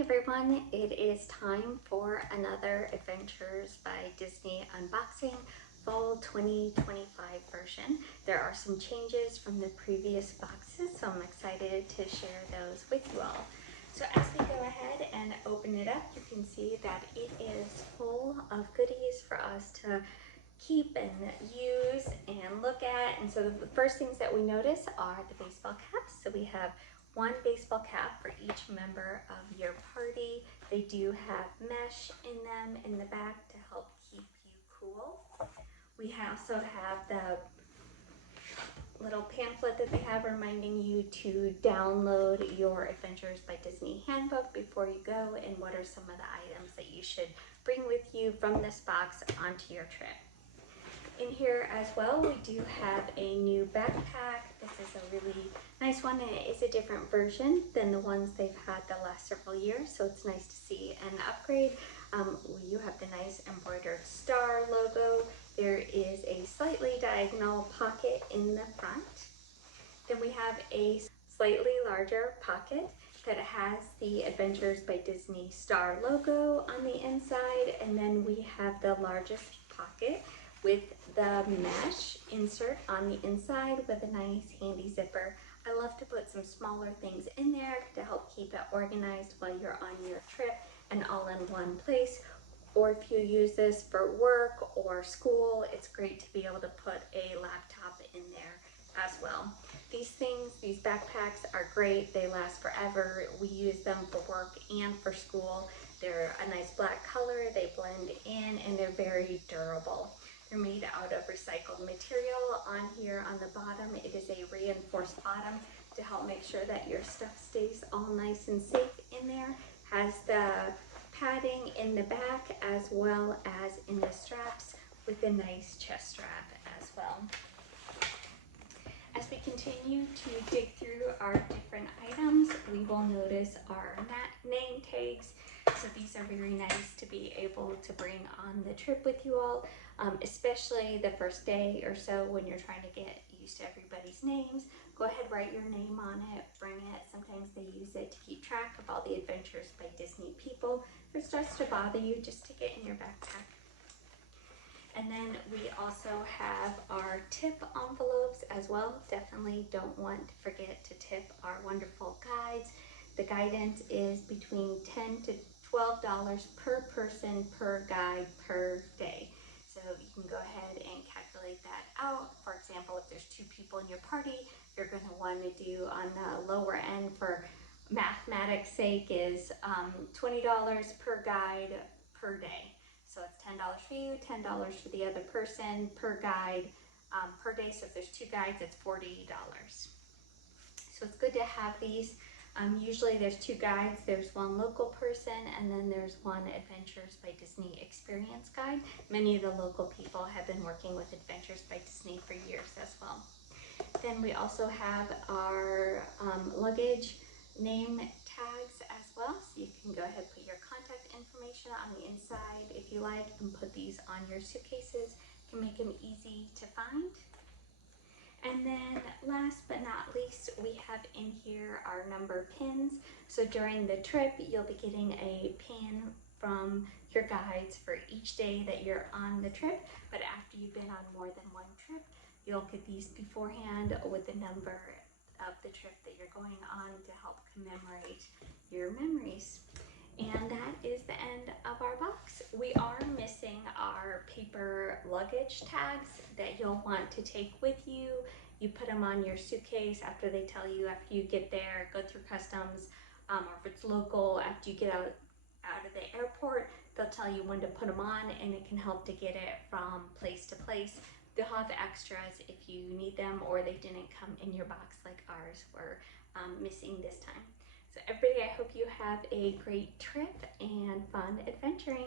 everyone, it is time for another Adventures by Disney unboxing fall 2025 version. There are some changes from the previous boxes, so I'm excited to share those with you all. So as we go ahead and open it up, you can see that it is full of goodies for us to keep and use and look at. And so the first things that we notice are the baseball caps. So we have one baseball cap for each member of your party. They do have mesh in them in the back to help keep you cool. We also have the little pamphlet that they have reminding you to download your Adventures by Disney handbook before you go, and what are some of the items that you should bring with you from this box onto your trip. In here as well, we do have a new backpack. This is a really nice one, and it is a different version than the ones they've had the last several years, so it's nice to see an upgrade. You have the nice embroidered star logo. There is a slightly diagonal pocket in the front. Then we have a slightly larger pocket that has the Adventures by Disney star logo on the inside, and then we have the largest pocket with the mesh insert on the inside with a nice handy zipper. I love to put some smaller things in there to help keep it organized while you're on your trip and all in one place. Or if you use this for work or school, it's great to be able to put a laptop in there as well. These backpacks are great. They last forever. We use them for work and for school. They're a nice black color. They blend in and they're very durable. They're made out of recycled material. On here on the bottom, it is a reinforced bottom to help make sure that your stuff stays all nice and safe in there. Has the padding in the back as well as in the straps with a nice chest strap as well. As we continue to dig through our different items, we will notice our name tags. So these are very nice to be able to bring on the trip with you all, especially the first day or so when you're trying to get used to everybody's names. Go ahead, write your name on it, bring it. Sometimes they use it to keep track of all the Adventures by Disney people. If it starts to bother you, just stick it in your backpack. And then we also have our tip envelopes as well. Definitely don't want to forget to tip our wonderful guides. The guidance is between $10 to $12 per person per guide per day. So you can go ahead and calculate that out. For example, if there's 2 people in your party, you're going to want to do on the lower end for mathematics sake is $20 per guide per day. So it's $10 for you, $10 for the other person per guide per day. So if there's 2 guides, it's $40. So it's good to have these. Usually there's 2 guides. There's one local person, and then there's one Adventures by Disney experience guide. Many of the local people have been working with Adventures by Disney for years as well. Then we also have our luggage name tags as well. So you can go ahead and put your contact information on the inside if you like, and put these on your suitcases. You can make them easy to find. And then last but not least, we have in here our number pins. So during the trip, you'll be getting a pin from your guides for each day that you're on the trip. But after you've been on more than one trip, you'll get these beforehand with the number of the trip that you're going on to help commemorate your memories. And that is the end of our box. We are missing our paper luggage tags that you'll want to take with you. You put them on your suitcase after they tell you, after you get there, go through customs, or if it's local, after you get out of the airport, they'll tell you when to put them on, and it can help to get it from place to place. They'll have extras if you need them, or they didn't come in your box like ours were missing this time. So everybody, I hope you have a great trip and fun adventuring.